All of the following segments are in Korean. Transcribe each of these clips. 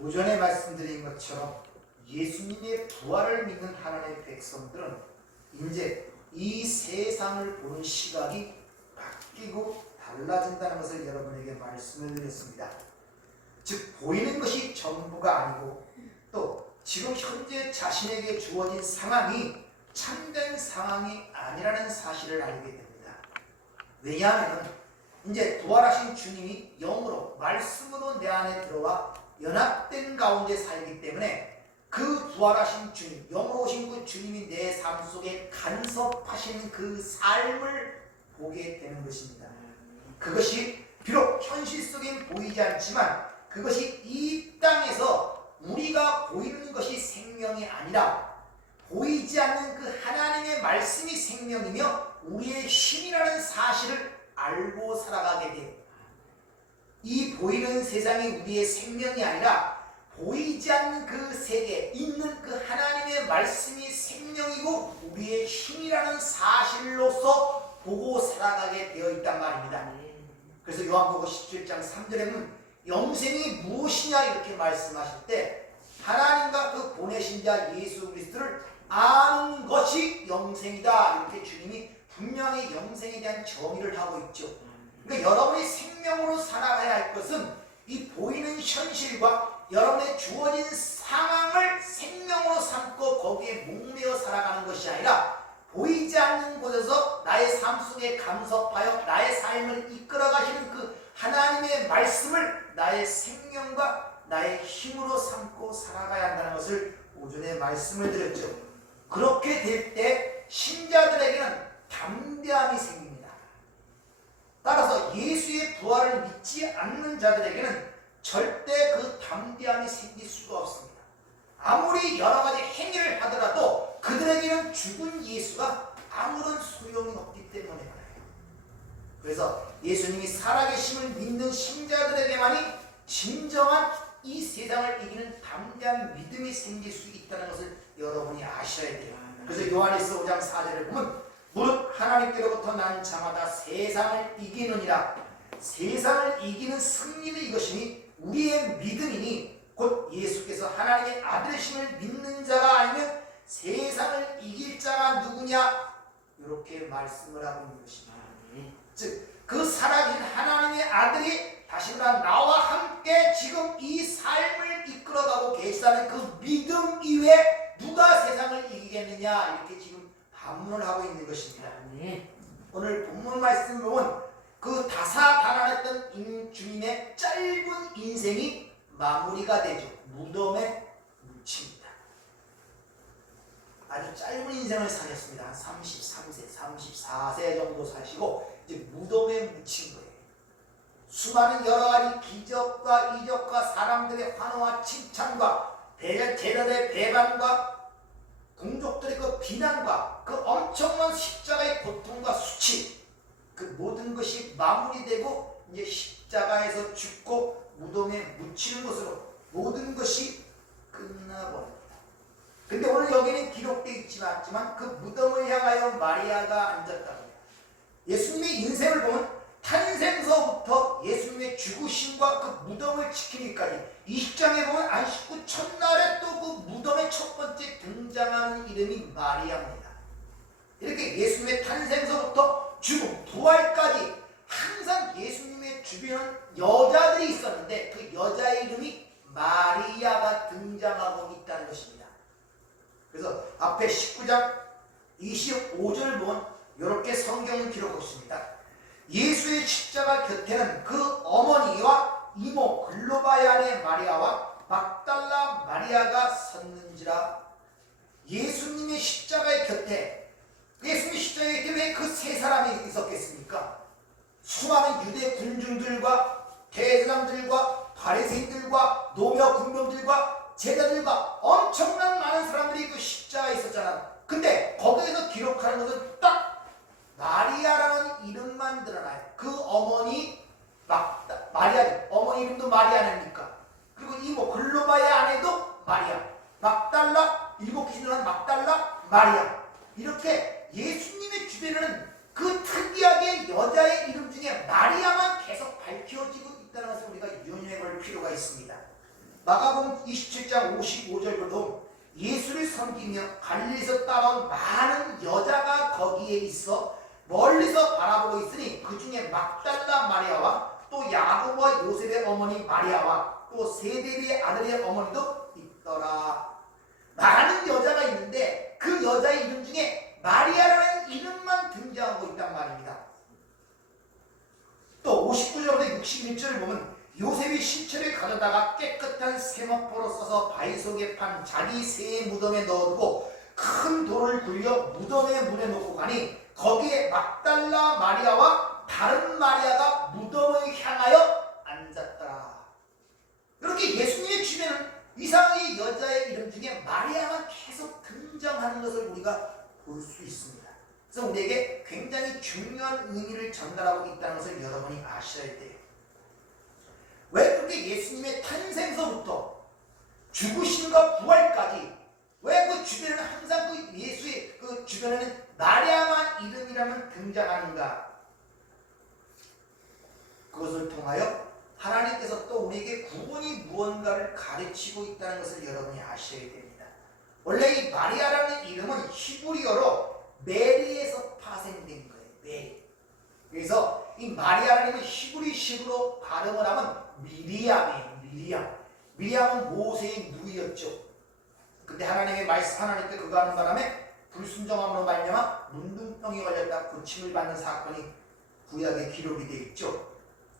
오전에 말씀드린 것처럼 예수님의 부활을 믿는 하나님의 백성들은 이제 이 세상을 보는 시각이 바뀌고 달라진다는 것을 여러분에게 말씀을 드렸습니다. 즉 보이는 것이 전부가 아니고 또 지금 현재 자신에게 주어진 상황이 참된 상황이 아니라는 사실을 알게 됩니다. 왜냐하면 이제 부활하신 주님이 영으로 말씀으로 내 안에 들어와 연합된 가운데 살기 때문에 그 부활하신 주님, 영으로 오신 그 주님이 내 삶 속에 간섭하신 그 삶을 보게 되는 것입니다. 그것이 비록 현실 속엔 보이지 않지만 그것이 이 땅에서 우리가 보이는 것이 생명이 아니라 보이지 않는 그 하나님의 말씀이 생명이며 우리의 힘이라는 사실을 알고 살아가게 돼요. 이 보이는 세상이 우리의 생명이 아니라 보이지 않는 그 세계 있는 그 하나님의 말씀이 생명이고 우리의 힘이라는 사실로서 보고 살아가게 되어 있단 말입니다. 그래서 요한복음 17장 3절에는 영생이 무엇이냐 이렇게 말씀하실 때 하나님과 그 보내신 자 예수 그리스도를 아는 것이 영생이다 이렇게 주님이 분명히 영생에 대한 정의를 하고 있죠. 그러니까 여러분이 생명으로 살아가야 할 것은 이 보이는 현실과 여러분의 주어진 상황을 생명으로 삼고 거기에 목매어 살아가는 것이 아니라 보이지 않는 곳에서 나의 삶 속에 간섭하여 나의 삶을 이끌어 가시는 그 하나님의 말씀을 나의 생명과 나의 힘으로 삼고 살아가야 한다는 것을 오전에 말씀을 드렸죠. 그렇게 될 때 신자들에게는 담대함이 생깁니다. 따라서 예수의 부활을 믿지 않는 자들에게는 절대 그 담대함이 생길 수가 없습니다. 아무리 여러 가지 행위를 하더라도 그들에게는 죽은 예수가 아무런 소용이 없기 때문에 말이에요. 그래서 예수님이 살아계심을 믿는 신자들에게만이 진정한 이 세상을 이기는 담대한 믿음이 생길 수 있다는 것을 여러분이 아셔야 돼요. 그래서 요한일서 5장 4절을 보면 무릇 하나님께로부터 난 자마다 세상을 이기느니라. 세상을 이기는 승리는 이것이니 우리의 믿음이니 곧 예수께서 하나님의 아들이심을 믿는 자가 아니면 세상을 이길 자가 누구냐 이렇게 말씀을 하고 있는 것입니다. 즉 그 살아계신 하나님의 아들이 다시 말해 나와 함께 지금 이 삶을 이끌어가고 계시다는 그 믿음 이외에 누가 세상을 이기겠느냐 이렇게 지금 반문을 하고 있는 것입니다. 오늘 본문 말씀 보면 그 다사다난했던 주님의 짧은 인생이 마무리가 되죠. 무덤에 묻힙니다. 아주 짧은 인생을 사셨습니다. 한 33세, 34세 정도 사시고 이제 무덤에 묻힌 거예요. 수많은 여러 가지 기적과 이적과 사람들의 환호와 칭찬과 제자들의 배반과 동족들의 그 비난과 그 엄청난 십자가의 고통과 수치 그 모든 것이 마무리되고 이제 십자가에서 죽고 무덤에 묻히는 것으로 모든 것이 끝나버립니다. 근데 오늘 여기는 기록되어 있지 않지만 그 무덤을 향하여 마리아가 앉았다고 해요. 예수님의 인생을 보면 탄생서부터 예수님의 죽으심과 그 무덤을 지키기까지 20장에 보면 안식 후 첫날에 또 그 무덤의 첫 번째 등장하는 이름이 마리아입니다. 이렇게 예수님의 탄생서부터 죽음, 부활까지 항상 예수님의 주변은 여자들이 있었는데 그 여자의 이름이 마리아가 등장하고 있다는 것입니다. 그래서 앞에 19장 25절 보면 이렇게 성경을 기록하고 있습니다. 예수의 십자가 곁에는 그 어머니와 이모 글로바의 아내 마리아와 막달라 마리아가 섰는지라. 예수님의 십자가의 곁에 예수님의 십자가의 곁에 왜 그 세 사람이 있었겠습니까? 수많은 유대 군중들과 대제사장들과 바리새인들과 노며 군병들과 제자들과 엄청난 많은 사람들이 그 십자가에 있었잖아. 근데 거기에서 기록하는 것은 딱 마리아라는 이름만 드러나요. 그 어머니 마리아, 어머니 이름도 마리아 아닙니까? 그리고 이모 글로바의 아내도 마리아, 막달라, 일곱 귀신들은 막달라, 마리아. 이렇게 예수님의 주변에는 그 특이하게 여자의 이름 중에 마리아만 계속 밝혀지고 있다는 것을 우리가 유념해 볼 필요가 있습니다. 마가복음 27장 55절부터 예수를 섬기며 갈릴리에서 따라온 많은 여자가 거기에 있어 멀리서 바라보고 있으니 그 중에 막달라 마리아와 또 야고보와 요셉의 어머니 마리아와 또 세베대의 아들의 어머니도 있더라. 많은 여자가 있는데 그 여자의 이름 중에 마리아라는 이름만 등장하고 있단 말입니다. 또 59절부터 61절을 보면 요셉이 시체를 가져다가 깨끗한 세마포로 써서 바위 속에 판 자기 새 무덤에 넣어두고 큰 돌을 굴려 무덤에 문에 놓고 가니 거기에 막달라 마리아와 다른 마리아가 무덤을 향하여 앉았더라. 이렇게 예수님의 주변은 이상하게 여자의 이름 중에 마리아가 계속 등장하는 것을 우리가 볼 수 있습니다. 그래서 우리에게 굉장히 중요한 의미를 전달하고 있다는 것을 여러분이 아셔야 돼요. 왜 그렇게 예수님의 탄생서부터 죽으심과 부활까지 왜 그 주변에는 항상 그 예수의 그 주변에는 마리아만 이름이라면 등장하는가? 그것을 통하여 하나님께서 또 우리에게 구원이 무언가를 가르치고 있다는 것을 여러분이 아셔야 됩니다. 원래 이 마리아라는 이름은 히브리어로 메리에서 파생된 거예요. 메리. 그래서 이 마리아라는 이름은 히브리식으로 발음을 하면 미리암이에요. 미리암. 미리암은 모세의 누이였죠. 근데 하나님의 말씀 하나님께 그거 하는 바람에 불순종함으로 말미암아 문둥병이 걸렸다 고침을 받는 사건이 구약에 기록이 되어 있죠.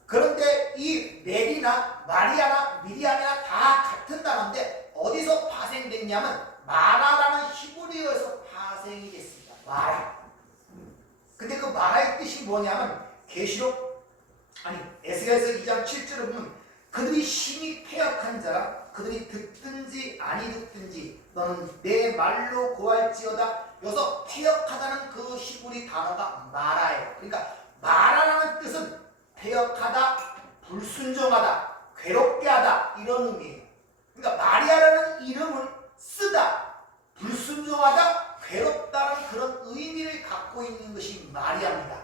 그런데 이 메리나 마리아나 미리암이나 다 같은 단어인데 어디서 파생됐냐면 마라라는 히브리어에서 파생이 됐습니다. 마라. 근데 그 마라의 뜻이 뭐냐면 에스겔서 2장 7절을 보면 그들이 심히 패역한 자라 그들이 듣든지 아니 듣든지 너는 내 말로 고할지어다. 여기서 패역하다는 그 히브리 단어가 마라예요. 그러니까 마라라는 뜻은 패역하다, 불순종하다, 괴롭게 하다 이런 의미예요. 그러니까 마리아라는 이름을 쓰다, 불순종하다, 괴롭다는 그런 의미를 갖고 있는 것이 마리아입니다.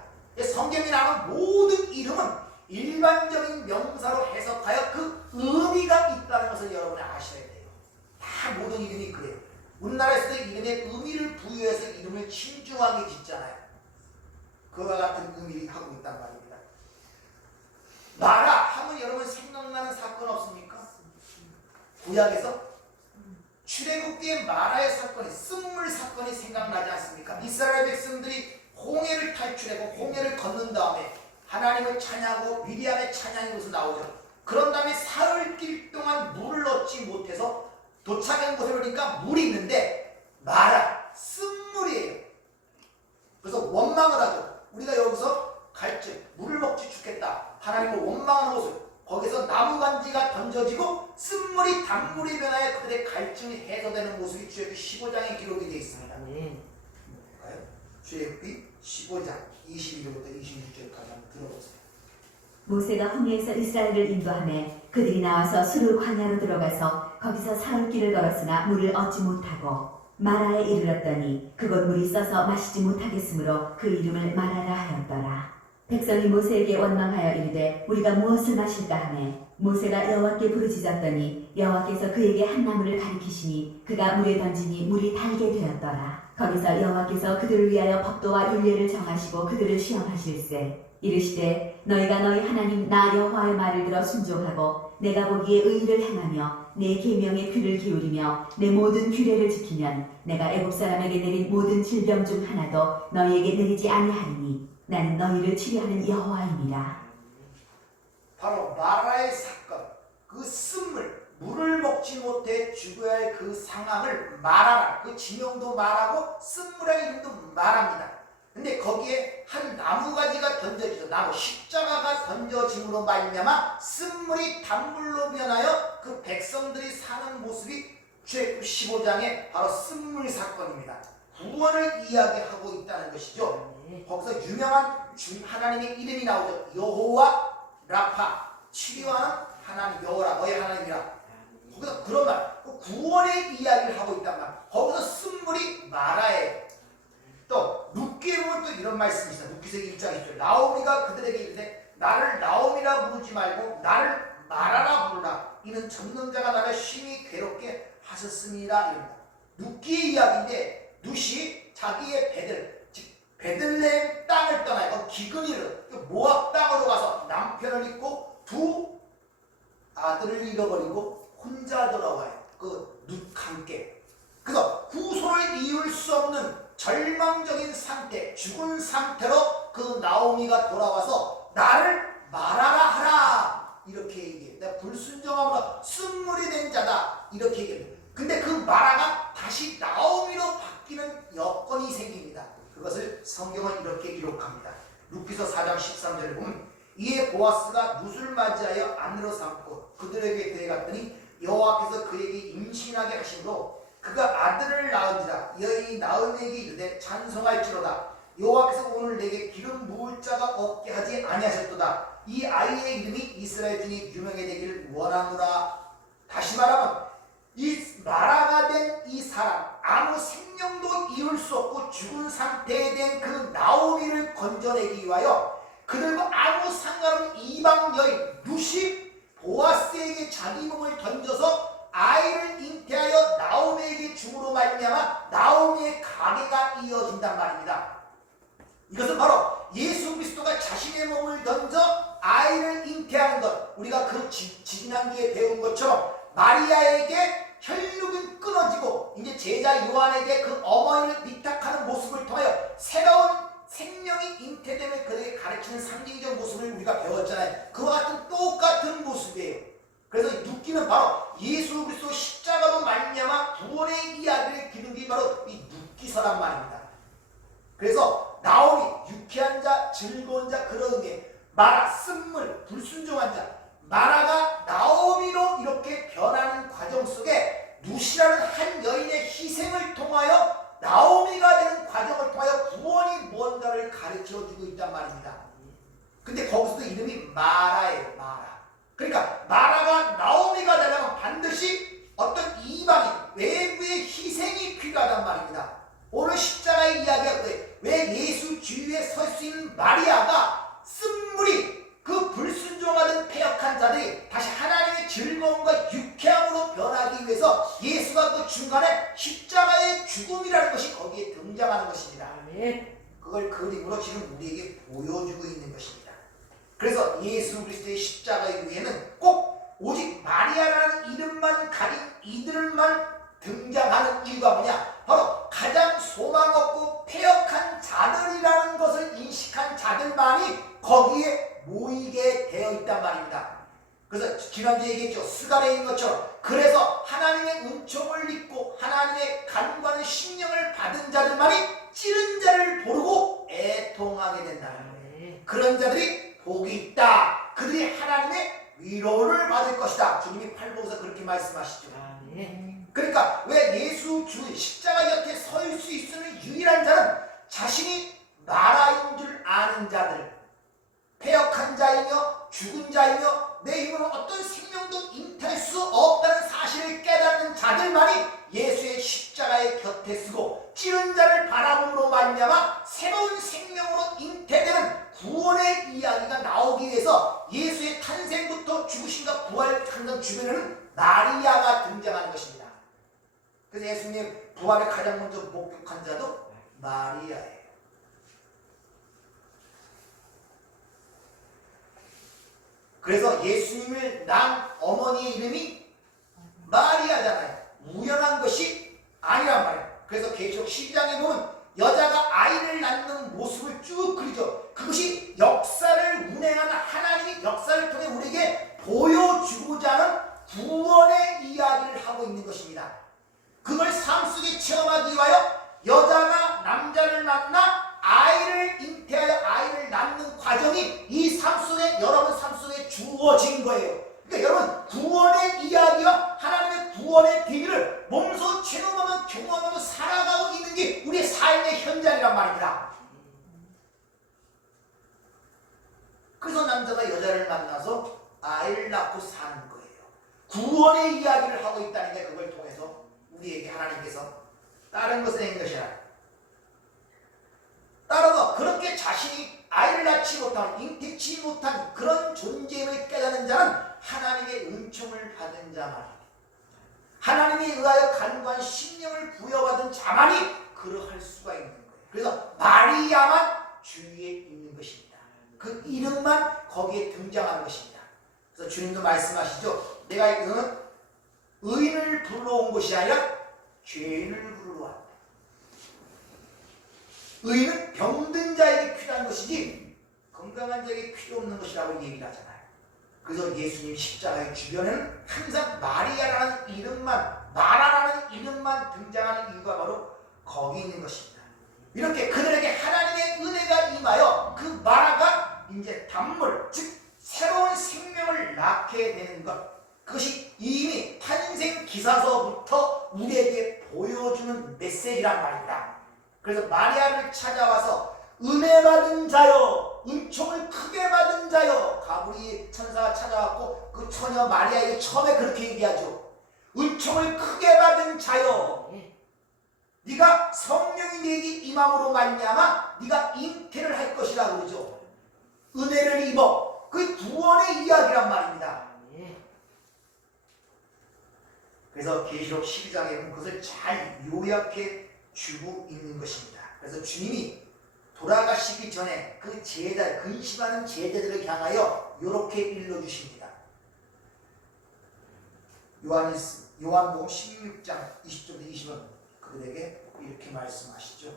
성경이 나오는 모든 이름은 일반적인 명사로 해석하여 그 의미가 있다는 것을 여러분이 아셔야 돼요. 다 모든 이름이 그래요. 우리나라에서도 이름에 의미를 부여해서 이름을 신중하게 짓잖아요. 그와 같은 의미를 하고 있단 말입니다. 마라 하면 여러분 생각나는 사건 없습니까? 구약에서 출애굽기의 마라의 사건이 쓴물 사건이 생각나지 않습니까? 이스라엘 백성들이 홍해를 탈출하고 홍해를 걷는 다음에 하나님을 찬양하고 미리암의 찬양이 여기서 나오죠. 그런 다음에 사흘길 동안 물을 얻지 못해서 도착한 곳에 오니까 물이 있는데 마라, 쓴물이에요. 그래서 원망을 하죠. 우리가 여기서 갈증, 물을 먹지 죽겠다. 하나님을 원망하는 곳을 거기서 나무간지가 던져지고 쓴물이 단물이 변하여 그들의 갈증이 해소되는 모습이 출애굽기 15장에 기록이 되어 있습니다. 출애굽기 15장 22절부터 26절까지 한번 들어보세요. 모세가 홍해에서 이스라엘을 인도하매 그들이 나와서 수르 광야로 들어가서 거기서 사흘길을 걸었으나 물을 얻지 못하고 마라에 이르렀더니 그곳 물이 써서 마시지 못하겠으므로 그 이름을 마라라 하였더라. 백성이 모세에게 원망하여 이르되 우리가 무엇을 마실까 하매 모세가 여호와께 부르짖었더니 여호와께서 그에게 한 나무를 가리키시니 그가 물에 던지니 물이 달게 되었더라. 거기서 여호와께서 그들을 위하여 법도와 율례를 정하시고 그들을 시험하실세 이르시되 너희가 너희 하나님 나 여호와의 말을 들어 순종하고 내가 보기에 의를 행하며 내 계명에 귀를 기울이며 내 모든 규례를 지키면 내가 애굽 사람에게 내린 모든 질병 중 하나도 너희에게 내리지 아니하리니 나는 너희를 치료하는 여호와입니다. 바로 마라의 사건, 그 쓴물, 물을 먹지 못해 죽어야 할 그 상황을 마라라, 그 지명도 마라고 쓴물의 이름도 마라입니다. 근데 거기에 한 나무가지가 던져지죠. 나무 십자가가 던져짐으로 말미암아 쓴물이 단물로 변하여 그 백성들이 사는 모습이 출애굽기 15장의 바로 쓴물 사건입니다. 구원을 이야기하고 있다는 것이죠. 거기서 유명한 하나님의 이름이 나오죠. 여호와 라파, 치료하는 하나님, 여호라 너의 하나님이라. 거기서 그런 말, 구원의 이야기를 하고 있단 말. 거기서 쓴물이 마라예요. 또 룻기에 보면 또 이런 말씀이 있어요. 룻기서기 1장 20절. 나오미가 그들에게 이르되 나를 나오미라 부르지 말고 나를 마라라 부르라. 이는 있는 전능자가 나를 심히 괴롭게 하셨습니다. 이럽니다. 룻기의 이야기인데 룻이 자기의 즉 베들레헴 땅을 떠나요. 기근이를 모압 땅으로 가서 남편을 잃고 두 아들을 잃어버리고 혼자 돌아와요. 그 룻과 함께. 그래서 후손을 이을 수 없는 절망적인 상태, 죽은 상태로 그 나오미가 돌아와서 나를 말하라 하라 이렇게 얘기해요. 내가 불순종함으로 쓴물이 된 자다 이렇게 얘기해요. 근데 그 마라가 다시 나오미로 바뀌는 여건이 생깁니다. 그것을 성경은 이렇게 기록합니다. 룻기서 4장 13절에 보면 이에 보아스가 룻을 맞이하여 아내로 삼고 그들에게 데려갔더니 여호와께서 그에게 임신하게 하심으로 그가 아들을 낳은지라 여인이 나음에게 이르되 찬송할지로다 여호와께서 오늘 내게 기름 부을 자가 없게 하지 아니하셨도다. 이 아이의 이름이 이스라엘 중에 유명해 되기를 원하노라. 다시 말하면 이 마라가 된 이 사람, 아무 생명도 이을 수 없고 죽은 상태에 된 그 나오미를 건져내기 위하여 그들과 아무 상관없는 이방 여인 룻이 보아스에게 자기 몸을 던져서 아이를 잉태하여 나오미에게 줌으로 말미암아 나오미의 가계가 이어진단 말입니다. 이것은 바로 예수 그리스도가 자신의 몸을 던져 아이를 잉태하는 것, 우리가 그 지난기에 배운 것처럼 마리아에게 혈육은 끊어지고 이제 제자 요한에게 그 어머니를 위탁하는 모습을 통하여 새로운 생명이 잉태되면 그들에게 가르치는 상징적 모습을 우리가 배웠잖아요. 그와 같은 똑같은 모습이에요. 그래서 룻기는 바로 예수 그리스도 십자가로 말미암아 구원의 이야기를 기는 게 바로 이 룻기서란 말입니다. 그래서 나오미 유쾌한 자, 즐거운 자, 그런 게 마라, 쓴물, 불순종한 자, 마라가 나오미로 이렇게 변하는 과정 속에 룻이라는 한 여인의 희생을 통하여 나오미가 되는 과정을 통하여 구원이 무언가를 가르쳐주고 있단 말입니다. 근데 거기서도 이름이 마라예요. 마라. 그러니까 마라가 나오미가 되려면 반드시 어떤 이방인, 외부의 희생이 필요하단 말입니다. 오늘 십자가의 이야기가 왜 예수 주위에 설 수 있는 마리아가 쓴물이 그 불순종하던 패역한 자들이 다시 하나님의 즐거움과 유쾌함으로 변하기 위해서 예수가 그 중간에 십자가의 죽음이라는 것이 거기에 등장하는 것입니다. 그걸 그림으로 지금 우리에게 보여주고 있는 것입니다. 그래서 예수 그리스도의 십자가의 위에는 꼭 오직 마리아라는 이름만 가진 이들만 등장하는 이유가 뭐냐? 바로 가장 소망 없고 패역한 자들이라는 것을 인식한 자들만이 거기에 모이게 되어 있단 말입니다. 그래서 지난주에 얘기했죠. 스가랴인 것처럼 그래서 하나님의 은총을 입고 하나님의 간과는 심령을 받은 자들만이 찌른 자를 모르고 애통하게 된다는 거예요. 그런 자들이 복이 있다. 그들이 하나님의 위로를 받을 것이다. 주님이 팔복에서 그렇게 말씀하시죠. 그러니까 왜 예수 주 십자가 곁에 설 수 있는 유일한 자는 자신이 나라인 줄 아는 자들, 패역한 자이며 죽은 자이며 내 힘으로 어떤 생명도 잉태할 수 없다는 사실을 깨닫는 자들만이 예수의 십자가의 곁에 서고 찌른 자를 바라봄으로 말미암아 새로운 생명으로 잉태되는 구원의 이야기가 나오기 위해서 예수의 탄생부터 죽으심과 부활하는 주변에는 마리아가 등장하는 것입니다. 그래서 예수님 부활을 가장 먼저 목격한 자도 마리아예요. 그래서 예수님을 낳은 어머니의 이름이 마리아잖아요. 우연한 것이 아니란 말이에요. 그래서 계시록 12장에 보면 여자가 아이를 낳는 모습을 쭉 그리죠. 그것이 역사를 운행하는 하나님이 역사를 통해 우리에게 보여주고자 하는 구원의 이야기를 하고 있는 것입니다. 그걸 삶 속에 체험하기 위하여 여자가 남자를 낳나 아이를 잉태하여 아이를 낳는 과정이 이 삶 속에 여러분 삶 속에 주어진 거예요. 그러니까 여러분 구원의 이야기와 하나님의 구원의 비밀을 몸소 체험하며 경험하며 살아가고 있는 게 우리의 삶의 현장이란 말입니다. 그래서 남자가 여자를 만나서 아이를 낳고 사는 거예요. 구원의 이야기를 하고 있다는 게 그걸 통해서 우리에게 하나님께서 다른 것을 한 것이라. 따라서 그렇게 자신이 아이를 낳지 못한, 잉태치 못한 그런 존재임을 깨닫는 자는 하나님의 은총을 받은 자만이, 하나님에 의하여 간구한 심령을 부여받은 자만이 그러할 수가 있는 거예요. 그래서 마리아만 주위에 있는 것입니다. 그 이름만 거기에 등장하는 것입니다. 그래서 주님도 말씀하시죠. 내가 이거는 의인을 불러온 것이 아니라 죄인을 부르러 왔다. 의인은 병든 자에게 필요한 것이지 건강한 자에게 필요 없는 것이라고 얘기를 하잖아요. 그래서 예수님 십자가의 주변에는 항상 마리아라는 이름만, 마라라는 이름만 등장하는 이유가 바로 거기 있는 것입니다. 이렇게 그들에게 하나님의 은혜가 임하여 그 마라가 이제 단물, 즉 새로운 생명을 낳게 되는 것, 그것이 이미 탄생 기사서부터 우리에게 보여주는 메시지란 말입니다. 그래서 마리아를 찾아와서 은혜 받은 자여, 은총을 크게 받은 자여, 가브리엘 천사가 찾아왔고 그 처녀 마리아에게 처음에 그렇게 얘기하죠. 은총을 크게 받은 자여, 네가 성령이 네게 임함으로 말미암아 네가 잉태를 할 것이라고 그러죠. 은혜를 입어. 그 구원의 이야기란 말입니다. 그래서 계시록 12장에 보면 그것을 잘 요약해 주고 있는 것입니다. 그래서 주님이 돌아가시기 전에 그 제자, 근심하는 제자들을 향하여 이렇게 일러주십니다. 요한복음 16장 20절부터 20절 그들에게 이렇게 말씀하시죠.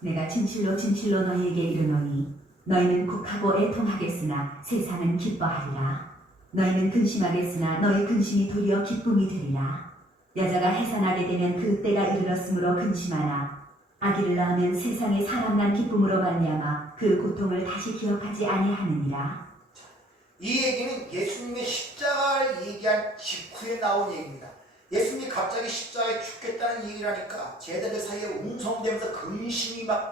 내가 진실로 진실로 너희에게 이르노니 너희는 곡하고 애통하겠으나 세상은 기뻐하리라. 너희는 근심하겠으나 너희 근심이 도리어 기쁨이 되리라. 여자가 해산하게 되면 그 때가 이르렀으므로 근심하나 아기를 낳으면 세상에 사람 난 기쁨으로 말미암아 그 고통을 다시 기억하지 아니하느니라. 이 얘기는 예수님의 십자가를 얘기한 직후에 나온 얘기입니다. 예수님이 갑자기 십자가에 죽겠다는 얘기를 하니까 제자들 사이에 웅성대면서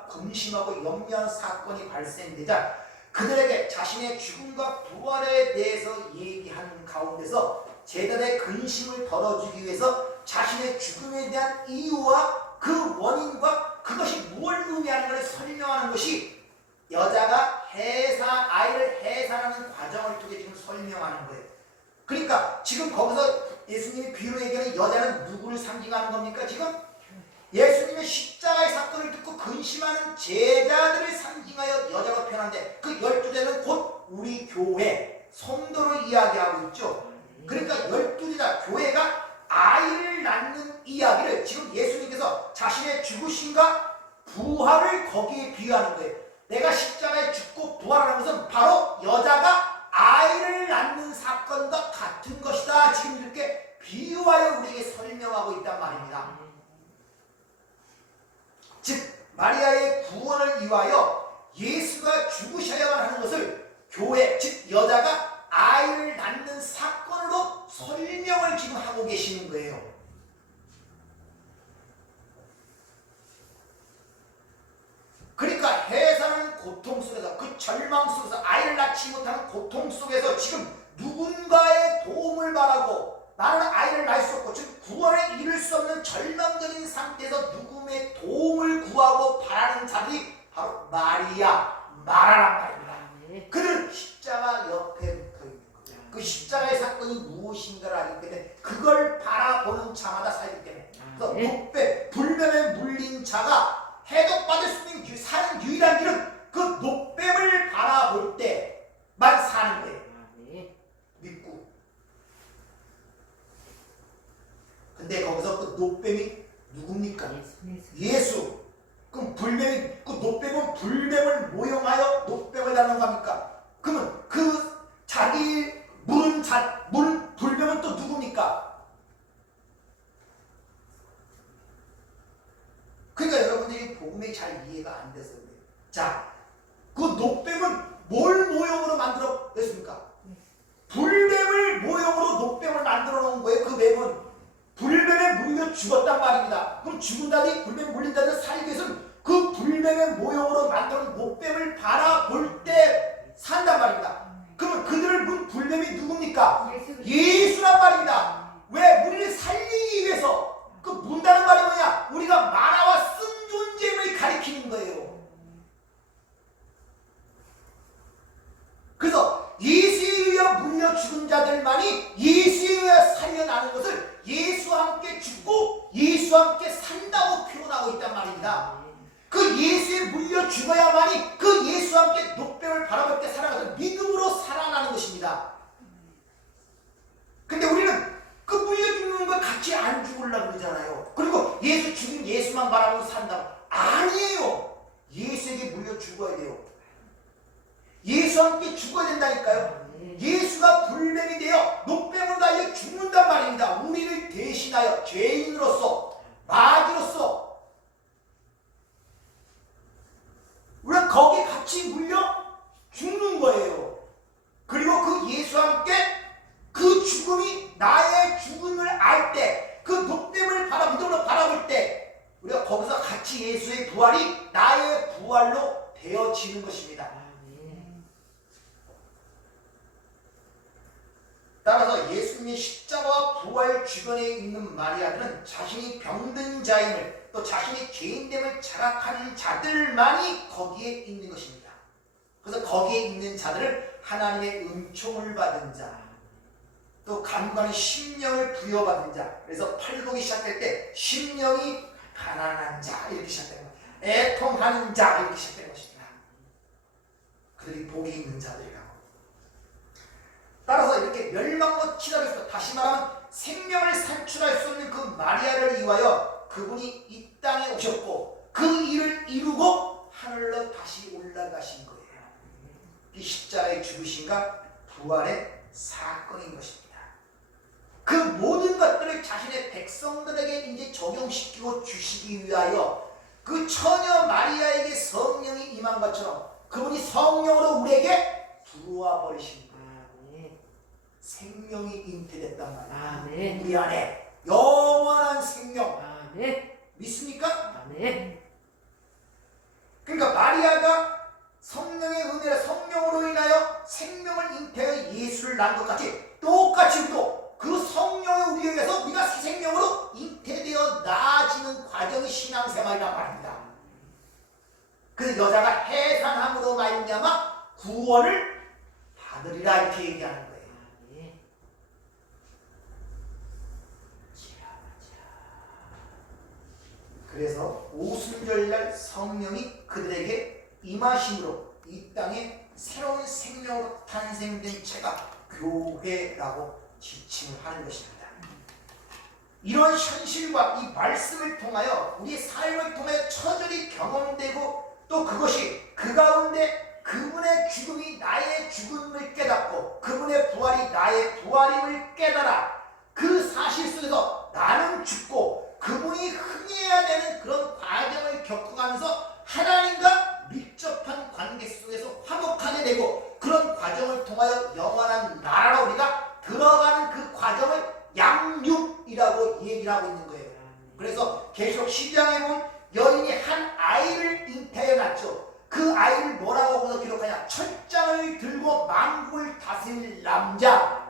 근심하고 염려하는 사건이 발생되자 그들에게 자신의 죽음과 부활에 대해서 얘기하는 가운데서 제자들의 근심을 덜어주기 위해서 자신의 죽음에 대한 이유와 그 원인과 그것이 무엇을 의미하는가를 설명하는 것이 여자가 아이를 해산하는 과정을 통해 지금 설명하는 거예요. 그러니까 지금 거기서 예수님이 비유로 얘기하는 여자는 누구를 상징하는 겁니까? 지금 예수님의 십자가의 사건을 듣고 근심하는 제자들을 상징하여 여자가 표현하는데 그 12제자는 곧 우리 교회 성도를 이야기하고 있죠. 그러니까 12제자 교회가 아이를 낳는 이야기를 지금 예수님께서 자신의 죽으심과 부활을 거기에 비유하는 거예요. 내가 십자가에 죽고 부활하는 것은 바로 여자가 아이를 낳는 사건과 같은 것이다. 지금 이렇게 비유하여 우리에게 설명하고 있단 말입니다. 즉 마리아의 구원을 위하여 예수가 죽으셔야만 하는 것을 교회, 즉 여자가 아이를 낳는 사건으로 설명을 지금 하고 계시는 거예요. 그러니까 해산하는 고통 속에서, 그 절망 속에서, 아이를 낳지 못하는 고통 속에서 지금 누군가의 도움을 바라고 나는 아이를 낳을 수 없고 즉 구원에 이를 수 없는 절망적인 상태에서 누구의 도움을 구하고 바라는 자들이 바로 마라란 말입니다. 그는 십자가 옆에 붙어 있는 거예요. 그 십자가의 사건이 무엇인가를 알기 때문에 그걸 바라보는 자마다 살기 때문에 그래서 불뱀에 물린 자가 해독받을 수 있는 사는 유일한 길은 그 노뱀을 바라볼 때만 사는 거예요. 믿고. 근데 거기서 그 노뱀이 누굽니까? 예수. 그럼 그 노뱀은 불뱀을 모형하여 노뱀을 닮은 겁니까? 그러면 그 자기 물은 불뱀은 또 누굽니까? 그러니까 여러분들이 복음이 잘 이해가 안 돼서 그래요. 자, 그 노뱀은 뭘 모형으로 만들어 냈습니까? 불뱀을 모형으로 노뱀을 만들어 놓은 거예요. 그 뱀은 불뱀에 물려 죽었단 말입니다. 그럼 죽은다니 불뱀에 물린다는 살기 위해서는 그 불뱀의 모형으로 만들어 놓은 노뱀을 바라볼 때 산단 말입니다. 그러면 그들을 문 불뱀이 누굽니까? 예수란 말입니다. 왜? 우리를 살리기 위해서. 그 문다는 말이 뭐냐? 우리가 마라와 쓴 존재임을 가리키는 거예요. 그래서 예수에 의해 물려 죽은 자들만이 예수에 의해 살려나는 것을 예수와 함께 죽고 예수와 함께 산다고 표현하고 있단 말입니다. 그 예수에 물려 죽어야만이 그 예수와 함께 높임을 바라볼 때 살아가는 믿음으로 살아나는 것입니다. 근데 우리는 그 물려 죽는 걸 같이 안 죽으려고 그러잖아요. 그리고 예수 죽인 예수만 바라보고 산다고. 아니에요. 예수에게 물려 죽어야 돼요. 예수와 함께 죽어야 된다니까요. 예수가 불뱀이 되어 높뱀으로 달려 죽는단 말입니다. 우리를 대신하여 죄인으로서 마귀로서 우리가 거기에 같이 물려 죽는 거예요. 그리고 그 예수와 함께 그 죽음이 나의 죽음을 알 때, 그 높임을 믿음으로 바라볼 때 우리가 거기서 같이 예수의 부활이 나의 부활로 되어지는 것입니다. 따라서 예수님의 십자가와 부활 주변에 있는 마리아들은 자신이 병든 자임을 또 자신이 죄인됨을 자각하는 자들만이 거기에 있는 것입니다. 그래서 거기에 있는 자들을 하나님의 은총을 받은 자, 또 간과는 심령을 부여받은 자. 그래서 팔복이 시작될 때 심령이 가난한 자 이렇게 시작되는 거예요. 애통하는 자 이렇게 시작되는 것입니다. 그들이 복이 있는 자들이라고. 따라서 이렇게 멸망으로 치달았을 때, 다시 말하면 생명을 산출할 수 없는 그 마리아를 위하여 그분이 이 땅에 오셨고 그 일을 이루고 하늘로 다시 올라가신 거예요. 이 십자가의 죽으심과 부활의 사건인 것입니다. 그 모든 것들을 자신의 백성들에게 이제 적용시키고 주시기 위하여 그 처녀 마리아에게 성령이 임한 것처럼 그분이 성령으로 우리에게 들어와 버리신 거예요. 생명이 잉태됐단 말이야. 아멘. 우리 안에 영원한 생명. 아멘. 믿습니까? 아멘. 그러니까 마리아가 성령의 은혜로 성령으로 인하여 생명을 잉태하여 예수를 낳은 것 같이 똑같이 우리도 그 성령의 우리에 의해서 우리가 새 생명으로 잉태되어 나아지는 과정이 신앙생활이란 말입니다. 그래서 여자가 해산함으로 말미암아 구원을 받으리라 이렇게 얘기하는 거예요. 그래서 오순절날 성령이 그들에게 임하심으로 이 땅에 새로운 생명으로 탄생된 죄가 교회라고 지칭을 하는 것입니다. 이런 현실과 이 말씀을 통하여 우리의 삶을 통하여 처절히 경험되고 또 그것이 그 가운데 그분의 죽음이 나의 죽음을 깨닫고 그분의 부활이 나의 부활임을 깨달아 그 사실 속에서 나는 죽고 그분이 흥해야 되는 그런 과정을 겪어가면서 하나님과 밀접한 관계 속에서 화목하게 되고 그런 과정을 통하여 영원한 나라로 우리가 들어가는 그 과정을 양육이라고 얘기를 하고 있는 거예요. 그래서 계속 12장에 보면 여인이 한 아이를 잉태해 놨죠. 그 아이를 뭐라고 하고서 기록하냐? 철장을 들고 만국을 다스릴 남자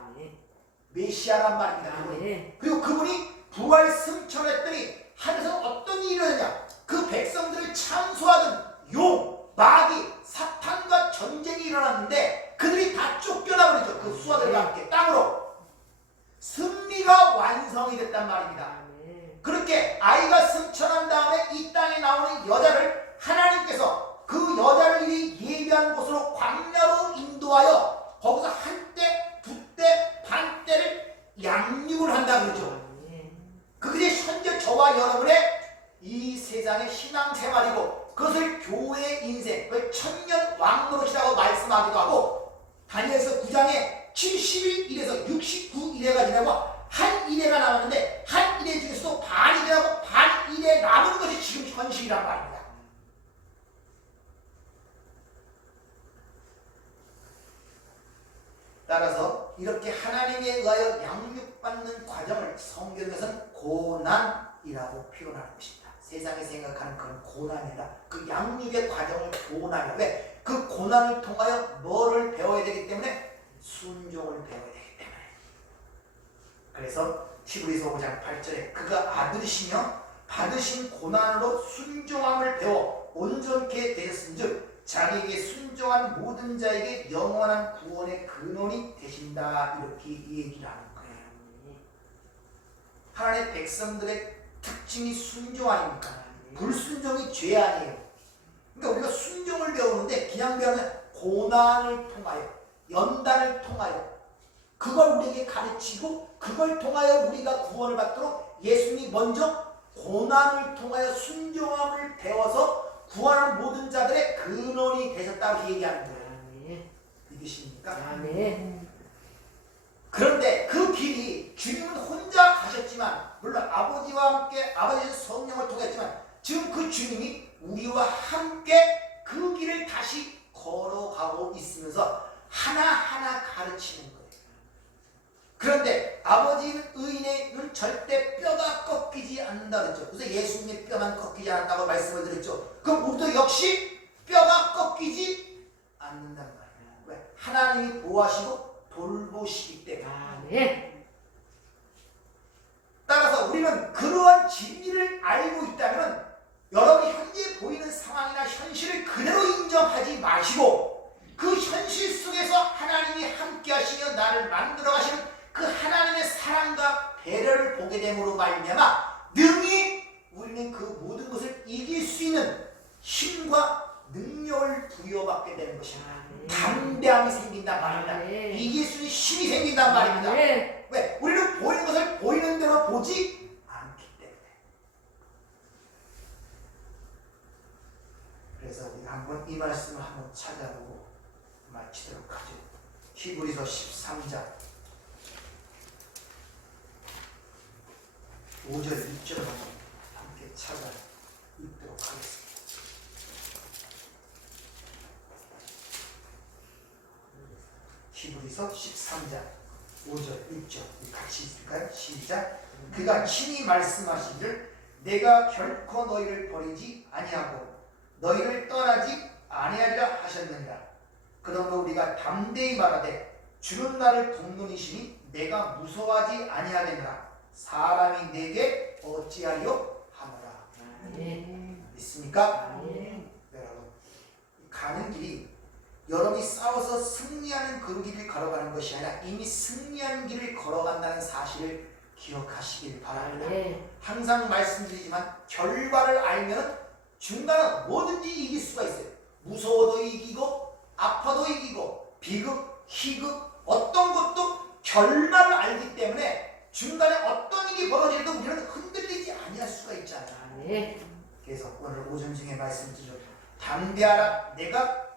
메시아란 말입니다. 그분. 그리고 그분이 부활 승천했더니 하늘에서 어떤 일이 일어나냐? 그 백성들을 참소하던 용, 마귀, 사탄과 전쟁이 일어났는데 그들이 다 쫓겨나버리죠. 그 수하들과 함께 땅으로. 승리가 완성이 됐단 말입니다. 그렇게 아이가 승천한 다음에 이 땅에 나오는 여자를 하나님께서 그 여자를 예비한 곳으로 광야로 인도하여 거기서 한 때, 두 때, 반 때를 양육을 한다 그러죠. 그것이 현재 저와 여러분의 이 세상의 신앙생활이고 그것을 교회의 인생, 그걸 천년 왕노릇이라고 말씀하기도 하고 다니엘서 9장에 70일 1에서 69일에가 지나고 한 일회가 남았는데 한 일회 중에서도 반 일회하고 반 일회 남은 것이 지금 현실이란 말입니다. 따라서 이렇게 하나님에 의하여 양육받는 과정을 성경에서는 고난이라고 표현하는 것입니다. 세상이 생각하는 그런 고난이다. 그 양육의 과정을 고난이다. 왜? 그 고난을 통하여 뭐를 배워야 되기 때문에? 순종을 배워야 되기 때문에. 그래서 히브리서 5장 8절에 그가 아들이시며 받으신 고난으로 순종함을 배워 믿음으로 온전케 되셨은즉 자기에게 순종한 모든 자에게 영원한 구원의 근원이 되신다. 이렇게 얘기를 하는 거예요. 하나님의 백성들의 특징이 순종 아닙니까? 불순종이 죄 아니에요. 그러니까 우리가 순종을 배우는데 그냥 배우는 고난을 통하여, 연단을 통하여 그걸 우리에게 가르치고 그걸 통하여 우리가 구원을 받도록 예수님이 먼저 고난을 통하여 순종함을 배워서 구원하는 모든 자들의 근원이 되셨다고 얘기하는 거예요. 믿으십니까? 그런데 그 길이 주님은 혼자 가셨지만, 물론 아버지와 함께 아버지의 성령을 통했지만, 지금 그 주님이 우리와 함께 그 길을 다시 걸어가고 있으면서 하나하나 가르치는 거예요. 그런데 아버지는 의인은 절대 뼈가 꺾이지 않는다 그랬죠. 그래서 예수님의 뼈만 꺾이지 않았다고 말씀을 드렸죠. 그럼 우리도 역시 뼈가 꺾이지 않는단 말이에요. 왜? 하나님이 보호하시고 돌보시기 때문에. 따라서 우리는 그러한 진리를 알고 있다면 여러분이 현재 보이는 상황이나 현실을 그대로 인정하지 마시고 그 현실 속에서 하나님이 함께 하시며 나를 만들어 가시는 그 하나님의 사랑과 배려를 보게 됨으로 말미암아 능히 우리는 그 모든 것을 이길 수 있는 힘과 능력을 부여받게 되는 것입니다. 담대함이 생긴단 말입니다. 이길 수 있는 힘이 생긴단 말입니다. 왜? 우리는 보이는 것을 보이는 대로 보지 않기 때문에. 그래서 우리가 한번 이 말씀을 한번 찾아보고 마치도록 하죠. 히브리서 13장 5절 6절 한번 함께 찾아 읽도록 하겠습니다. 히브리서 13장 5절 6절 같이 읽을까요? 시작. 그가 친히 말씀하시기를 내가 결코 너희를 버리지 아니하고 너희를 떠나지 아니하리라 하셨느니라. 그러므로 우리가 담대히 말하되 주는 나를 돕는 이시니 내가 무서워하지 아니하겠느라. 사람이 내게 어찌하리요 하노라. 믿습니까? 여러분, 가는 길이 여러분이 싸워서 승리하는 그 길을 걸어가는 것이 아니라 이미 승리하는 길을 걸어간다는 사실을 기억하시길 바랍니다. 항상 말씀드리지만 결과를 알면 중간은 뭐든지 이길 수가 있어요. 무서워도 이기고 아파도 이기고 비극, 희극 어떤 것도 결말을 알기 때문에 중간에 어떤 일이 벌어지도 우리는 흔들리지 아니할 수가 있잖아요. 그래서 오늘 오전 중에 말씀드렸죠. 담대하라 내가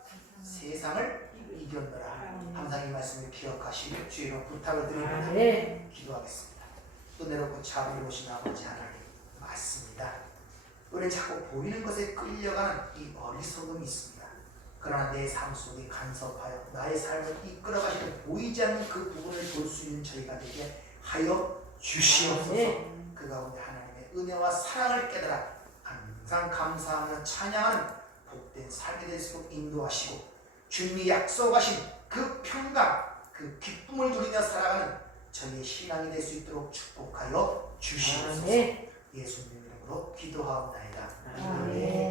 세상을 이겼노라. 항상 이 말씀을 기억하시길 주의로 부탁을 드립니다. 기도하겠습니다. 또 내놓고 자비로우신 아버지 하나님 맞습니다. 우리는 자꾸 보이는 것에 끌려가는 이 어리석음이 있습니다. 그러나 내 삶 속에 간섭하여 나의 삶을 이끌어가시는 보이지 않는 그 부분을 볼 수 있는 저희가 되게 하여 주시옵소서. 그 가운데 하나님의 은혜와 사랑을 깨달아 항상 감사하며 찬양하는 복된 삶이 될 수 있도록 인도하시고 주님이 약속하신 그 평강, 그 기쁨을 누리며 살아가는 저희의 신앙이 될 수 있도록 축복하여 주시옵소서. 예수님 이름으로 기도하옵나이다. 아멘.